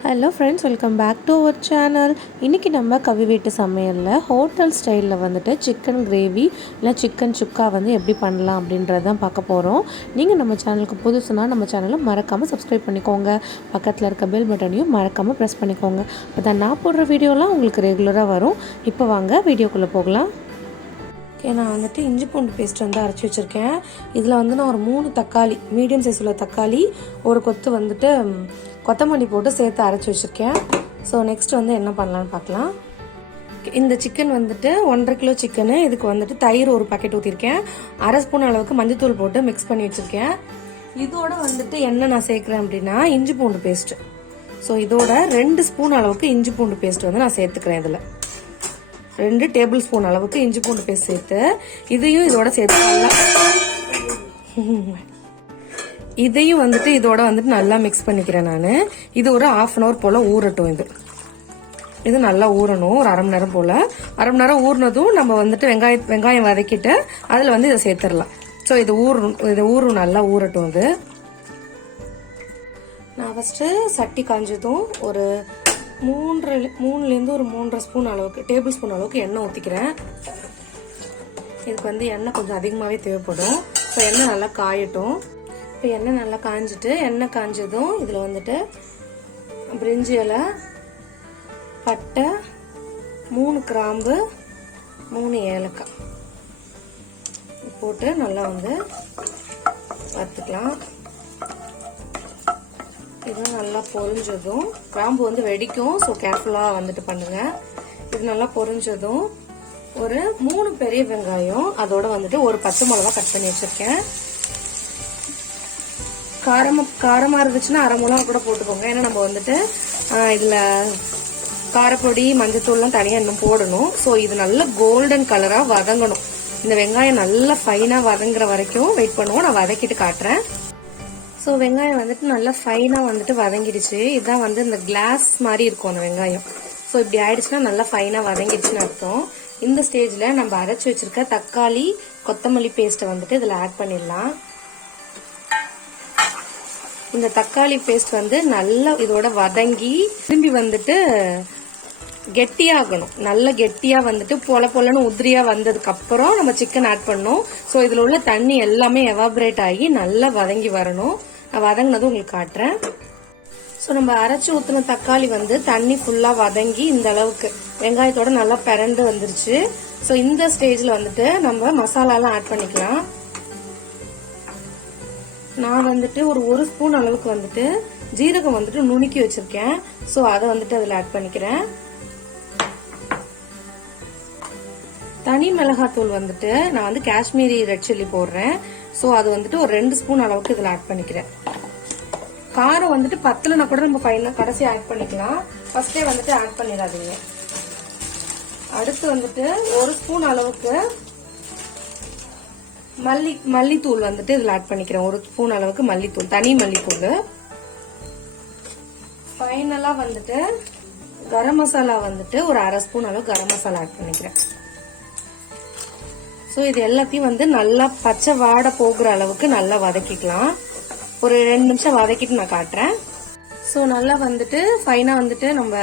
Hello friends, welcome back to our channel. இன்றைக்கி நம்ம கவி வீட்டு சமையலில் ஹோட்டல் ஸ்டைலில் வந்துட்டு சிக்கன் கிரேவி இல்லை சிக்கன் சுக்கா வந்து எப்படி பண்ணலாம் அப்படின்றது தான் பார்க்க போகிறோம். நீங்கள் நம்ம சேனலுக்கு புதுசுனா நம்ம சேனலை மறக்காமல் சப்ஸ்கிரைப் பண்ணிக்கோங்க. பக்கத்தில் இருக்க பெல் பட்டனையும் மறக்காமல் ப்ரெஸ் பண்ணிக்கோங்க. அப்போ தான் நான் போடுற வீடியோலாம் உங்களுக்கு ரெகுலராக வரும். இப்போ வாங்க வீடியோக்குள்ளே போகலாம். ஓகே, நான் வந்துட்டு இஞ்சி பூண்டு பேஸ்ட் வந்து அரைச்சி வச்சுருக்கேன். இதில் வந்து நான் ஒரு 3 தக்காளி, மீடியம் சைஸ் உள்ள தக்காளி, ஒரு கொத்து வந்துட்டு கொத்தமல்லி போட்டு சேர்த்து அரைச்சி வச்சுருக்கேன். ஸோ நெக்ஸ்ட் வந்து என்ன பண்ணலான்னு பார்க்கலாம். இந்த சிக்கன் வந்துட்டு 1.5 கிலோ சிக்கனு. இதுக்கு வந்துட்டு தயிர் ஒரு பாக்கெட் ஊற்றிருக்கேன். 1/2 ஸ்பூன் அளவுக்கு மஞ்சத்தூள் போட்டு மிக்ஸ் பண்ணி வச்சுருக்கேன். இதோட வந்துட்டு என்ன நான் சேர்க்குறேன் அப்படின்னா இஞ்சி பூண்டு பேஸ்ட்டு. ஸோ இதோட 2 ஸ்பூன் அளவுக்கு இஞ்சி பூண்டு பேஸ்ட் வந்து நான் சேர்த்துக்கிறேன். இதில் 2 டேபிள் ஸ்பூன் அளவுக்கு இஞ்சி பூண்டு பேஸ்ட் சேர்த்து இதையும் இதோட சேர்த்து நல்லா இதையும் வந்துட்டு இதோட வந்துட்டு நல்லா மிக்ஸ் பண்ணிக்கிறேன். நான் இது ஒரு 1/2 அன் ஹவர் போல ஊறட்டும். இது நல்லா ஊறணும். ஒரு 1/2 மணி நேரம் போல. 1/2 மணி நேரம் ஊறினதும் நம்ம வந்துட்டு வெங்காயம் வதக்கிட்டு அதில் வந்து இதை சேர்த்துடலாம். ஸோ இது ஊறும் நல்லா ஊறட்டும். இது நான் ஃபர்ஸ்ட் சட்டி காஞ்சதும் ஒரு 3லேருந்து ஒரு 3.5 ஸ்பூன் அளவுக்கு டேபிள் ஸ்பூன் அளவுக்கு எண்ணெய் ஊற்றிக்கிறேன். இதுக்கு வந்து எண்ணெய் கொஞ்சம் அதிகமாகவே தேவைப்படும். ஸோ எண்ணெய் நல்லா காயட்டும். இப்போ எண்ணெய் நல்லா காஞ்சிட்டு, எண்ணெய் காஞ்சதும் இதில் வந்துட்டு பிரிஞ்சி இலை, பட்டை, 3 கிராம்பு, 3 ஏலக்காய் போட்டு நல்லா வந்து வறுத்துக்கலாம். இது நல்லா பொரிஞ்சதும், கிராம்பு வந்து வெடிக்கும், ஸோ கேர்ஃபுல்லாக வந்துட்டு பண்ணுங்க. இது நல்லா பொரிஞ்சதும் ஒரு 3 பெரிய வெங்காயம், அதோட வந்துட்டு ஒரு பச்சை மிளகா கட் பண்ணி வச்சிருக்கேன். காரமா இருந்துச்சுன்னா 1/2 மிளகா கூட போட்டுக்கோங்க. ஏன்னா நம்ம வந்துட்டு இதுல காரப்பொடி மஞ்சத்தூள்லாம் தனியா இன்னும் போடணும். ஸோ இது நல்ல கோல்டன் கலரா வதங்கணும். இந்த வெங்காயம் நல்லா ஃபைனா வதங்குற வரைக்கும் வெயிட் பண்ணுவோம். நான் வதக்கிட்டு காட்டுறேன். ஸோ வெங்காயம் வந்துட்டு நல்லா ஃபைனா வந்துட்டு வதங்கிடுச்சு. இதுதான் வந்து இந்த கிளாஸ் மாதிரி இருக்கும் அந்த வெங்காயம். ஸோ இப்படி ஆயிடுச்சுன்னா நல்லா ஃபைனா வதங்கிடுச்சுன்னு அர்த்தம். இந்த ஸ்டேஜ்ல நம்ம அரைச்சி வச்சிருக்க தக்காளி கொத்தமல்லி பேஸ்ட்டை வந்துட்டு இதுல ஆட் பண்ணிடலாம். இந்த தக்காளி பேஸ்ட் வந்து நல்லா இதோட வதங்கி திரும்பி வந்துட்டு கெட்டியாகணும். நல்ல கெட்டியா வந்துட்டு பொலன்னு உதிரியா வந்ததுக்கு அப்புறம் நம்ம சிக்கன் ஆட் பண்ணணும். ஸோ இதுல உள்ள தண்ணி எல்லாமே எவாபரேட் ஆகி நல்லா வதங்கி வரணும். நான் வதங்கினதும் உங்களுக்கு காட்டுறேன். ஸோ நம்ம அரைச்சி ஊற்றின தக்காளி வந்து தண்ணி ஃபுல்லா வதங்கி இந்த அளவுக்கு வெங்காயத்தோட நல்லா பிறண்டு வந்துருச்சு. ஸோ இந்த ஸ்டேஜ்ல வந்துட்டு நம்ம மசாலாலாம் ஆட் பண்ணிக்கலாம். நான் வந்துட்டு ஒரு 1 ஸ்பூன் அளவுக்கு வந்துட்டு ஜீரகம் வந்துட்டு நுணுக்கி வச்சிருக்கேன். ஸோ அதை வந்துட்டு அதில் ஆட் பண்ணிக்கிறேன். தனி மிளகாத்தூள் வந்துட்டு நான் வந்து காஷ்மீரி ரெட் சில்லி போடுறேன். ஸோ அது வந்துட்டு ஒரு 2 ஸ்பூன் அளவுக்கு இதில் ஆட் பண்ணிக்கிறேன். காரம் வந்துட்டு பத்தலைன்னா கூட நம்ம ஃபைனலாக கடைசி ஆட் பண்ணிக்கலாம். ஃபர்ஸ்டே வந்துட்டு ஆட் பண்ணிடாதீங்க. அடுத்து வந்துட்டு 1 ஸ்பூன் அளவுக்கு மல்லித்தூள் வந்துட்டு இதுல ஆட் பண்ணிக்கிறேன். 1 ஸ்பூன் அளவுக்கு மல்லித்தூள், தனி மல்லித்தூள். ஃபைனலா வந்துட்டு கரம் மசாலா வந்துட்டு ஒரு 1/2 ஸ்பூன் அளவு கரம் மசாலா ஆட் பண்ணிக்கிறேன். ஸோ இது எல்லாத்தையும் வந்து நல்லா பச்சை வாடை போகிற அளவுக்கு நல்லா வதக்கிக்கலாம். ஒரு 2 நிமிஷம் வதக்கிட்டு நான் காட்டுறேன். ஸோ நல்லா வந்துட்டு ஃபைனா வந்துட்டு நம்ம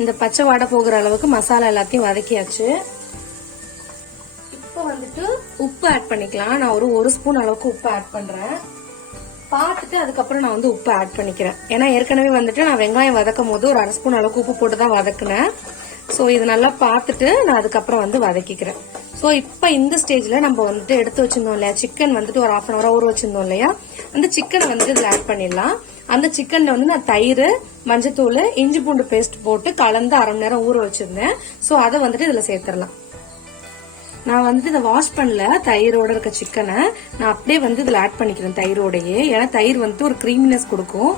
இந்த பச்சை வாடை போகிற அளவுக்கு மசாலா எல்லாத்தையும் வதக்கியாச்சு. இப்போ வந்துட்டு உப்பு ஆட் பண்ணிக்கலாம். நான் ஒரு 1 ஸ்பூன் அளவுக்கு உப்பு ஆட் பண்றேன். பார்த்துட்டு அதுக்கப்புறம் நான் வந்து உப்பு ஆட் பண்ணிக்கிறேன். ஏன்னா ஏற்கனவே வந்துட்டு நான் வெங்காயம் வதக்கும் போது ஒரு 1/2 ஸ்பூன் அளவுக்கு உப்பு போட்டு தான் வதக்குனேன். ஸோ இது நல்லா பார்த்துட்டு நான் அதுக்கப்புறம் வந்து வதக்கிக்கிறேன். ஸோ இப்போ இந்த ஸ்டேஜ்ல நம்ம வந்துட்டு எடுத்து வச்சிருந்தோம் இல்லையா சிக்கன் வந்துட்டு ஒரு 1/2 அன் ஹவர் ஊற வச்சிருந்தோம் இல்லையா, அந்த சிக்கனை வந்துட்டு இதுல ஆட் பண்ணிடலாம். அந்த சிக்கன்ல வந்து நான் தயிர், மஞ்சத்தூள், இஞ்சி பூண்டு பேஸ்ட் போட்டு கலந்து 1/2 மணி நேரம் ஊற வச்சிருந்தேன். ஸோ அதை வந்துட்டு இதுல சேர்த்துடலாம். நான் வந்துட்டு இதை வாஷ் பண்ணல. தயிரோட இருக்க சிக்கனை நான் அப்படியே வந்து இதுல ஆட் பண்ணிக்கிறேன் தயிரோடையே. ஏன்னா தயிர் வந்துட்டு ஒரு கிரீமினஸ் கொடுக்கும்.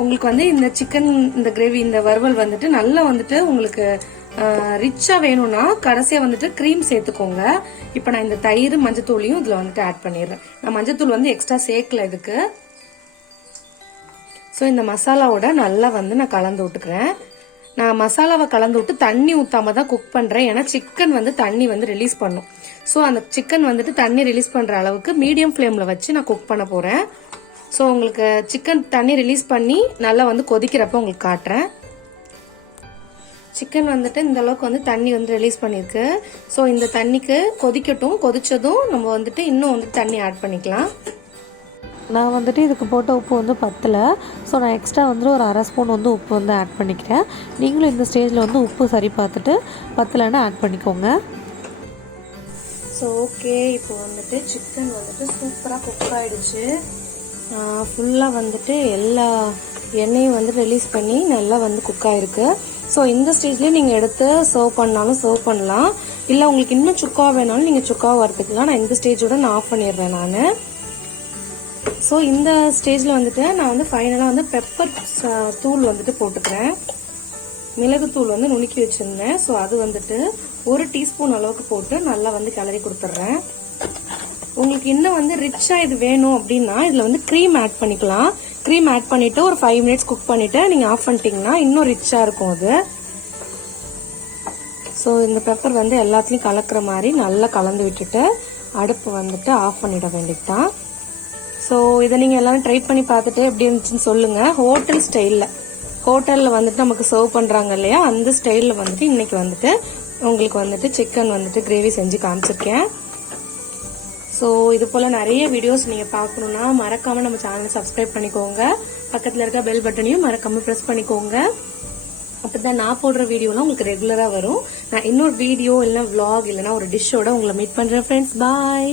உங்களுக்கு வந்து இந்த சிக்கன் இந்த கிரேவி இந்த வறுவல் வந்துட்டு நல்லா வந்துட்டு உங்களுக்கு ரிச்சா வேணும்னா கடைசியா வந்துட்டு கிரீம் சேர்த்துக்கோங்க. இப்ப நான் இந்த தயிர் மஞ்சத்தூளையும் இதுல வந்துட்டு ஆட் பண்ணிடுறேன். நான் மஞ்சத்தூள் வந்து எக்ஸ்ட்ரா சேர்க்கல இதுக்கு. ஸோ இந்த மசாலாவோட நல்லா வந்து நான் கலந்து விட்டுக்கிறேன். நான் மசாலாவை கலந்து விட்டு தண்ணி ஊத்தாம தான் குக் பண்றேன். ஏன்னா சிக்கன் வந்து தண்ணி வந்து ரிலீஸ் பண்ணும். ஸோ அந்த சிக்கன் வந்துட்டு தண்ணி ரிலீஸ் பண்ற அளவுக்கு மீடியம் ஃப்ளேம்ல வச்சு நான் குக் பண்ண போறேன். ஸோ உங்களுக்கு சிக்கன் தண்ணி ரிலீஸ் பண்ணி நல்லா வந்து கொதிக்கிறப்ப உங்களுக்கு காட்டுறேன். சிக்கன் வந்துட்டு இந்த அளவுக்கு வந்து தண்ணி வந்து ரிலீஸ் பண்ணியிருக்கு. ஸோ இந்த தண்ணிக்கு கொதிக்கட்டும். கொதிச்சதும் நம்ம வந்துட்டு இன்னும் வந்து தண்ணி ஆட் பண்ணிக்கலாம். நான் வந்துட்டு இதுக்கு போட்ட உப்பு வந்து பத்தலை. ஸோ நான் எக்ஸ்ட்ரா வந்து ஒரு அரை ஸ்பூன் வந்து உப்பு வந்து ஆட் பண்ணிக்கிறேன். நீங்களும் இந்த ஸ்டேஜில் வந்து உப்பு சரி பார்த்துட்டு பத்தலைன்னு ஆட் பண்ணிக்கோங்க. ஸோ ஓகே, இப்போ வந்துட்டு சிக்கன் வந்துட்டு சூப்பராக குக் ஆகிடுச்சு. ஃபுல்லாக வந்துட்டு எல்லா எண்ணெயும் வந்து ரிலீஸ் பண்ணி நல்லா வந்து குக் ஆகிருக்கு. ஸோ இந்த ஸ்டேஜ்லேயே நீங்கள் எடுத்து சர்வ் பண்ணாலும் சர்வ் பண்ணலாம். இல்லை உங்களுக்கு இன்னும் சுக்காக வேணாலும் நீங்கள் சுக்காக வறுத்துக்கலாம். நான் இந்த ஸ்டேஜோட நான் ஆஃப் பண்ணிடுறேன் நான். ஸோ இந்த ஸ்டேஜில் வந்துட்டு நான் வந்து ஃபைனலாக வந்து பெப்பர் தூள் வந்துட்டு போட்டுக்கிறேன். மிளகுத்தூள் வந்து நுணுக்கி வச்சுருந்தேன். ஸோ அது வந்துட்டு 1 டீஸ்பூன் அளவுக்கு போட்டு நல்லா வந்து கிளறி கொடுத்துட்றேன். உங்களுக்கு இன்னும் வந்து ரிச்சாக இது வேணும் அப்படின்னா இதில் வந்து க்ரீம் ஆட் பண்ணிக்கலாம். க்ரீம் ஆட் பண்ணிவிட்டு ஒரு 5 மினிட்ஸ் குக் பண்ணிவிட்டு நீங்கள் ஆஃப் பண்ணிட்டீங்கன்னா இன்னும் ரிச்சாக இருக்கும் அது. ஸோ இந்த பெப்பர் வந்து எல்லாத்துலேயும் கலக்கிற மாதிரி நல்லா கலந்து விட்டுட்டு அடுப்பு வந்துட்டு ஆஃப் பண்ணிட வேண்டியதுதான். ஸோ இதை நீங்கள் எல்லாரும் ட்ரை பண்ணி பார்த்துட்டு எப்படி இருந்துச்சுன்னு சொல்லுங்கள். ஹோட்டலில் வந்துட்டு நமக்கு சர்வ் பண்ணுறாங்க இல்லையா, அந்த ஸ்டைலில் வந்துட்டு இன்றைக்கி வந்துட்டு உங்களுக்கு வந்துட்டு சிக்கன் வந்துட்டு கிரேவி செஞ்சு காமிச்சிருக்கேன். ஸோ இது போல் நிறைய வீடியோஸ் நீங்கள் பார்க்கணுன்னா மறக்காமல் நம்ம சேனலை சப்ஸ்கிரைப் பண்ணிக்கோங்க. பக்கத்தில் இருக்க பெல் பட்டனையும் மறக்காமல் ப்ரெஸ் பண்ணிக்கோங்க. அப்போ தான் நான் போடுற வீடியோலாம் உங்களுக்கு ரெகுலராக வரும். நான் இன்னொரு வீடியோ இல்லைன்னா vlog இல்லைன்னா ஒரு டிஷ்ஷோட உங்களை மீட் பண்ணுறேன் ஃப்ரெண்ட்ஸ். பாய்.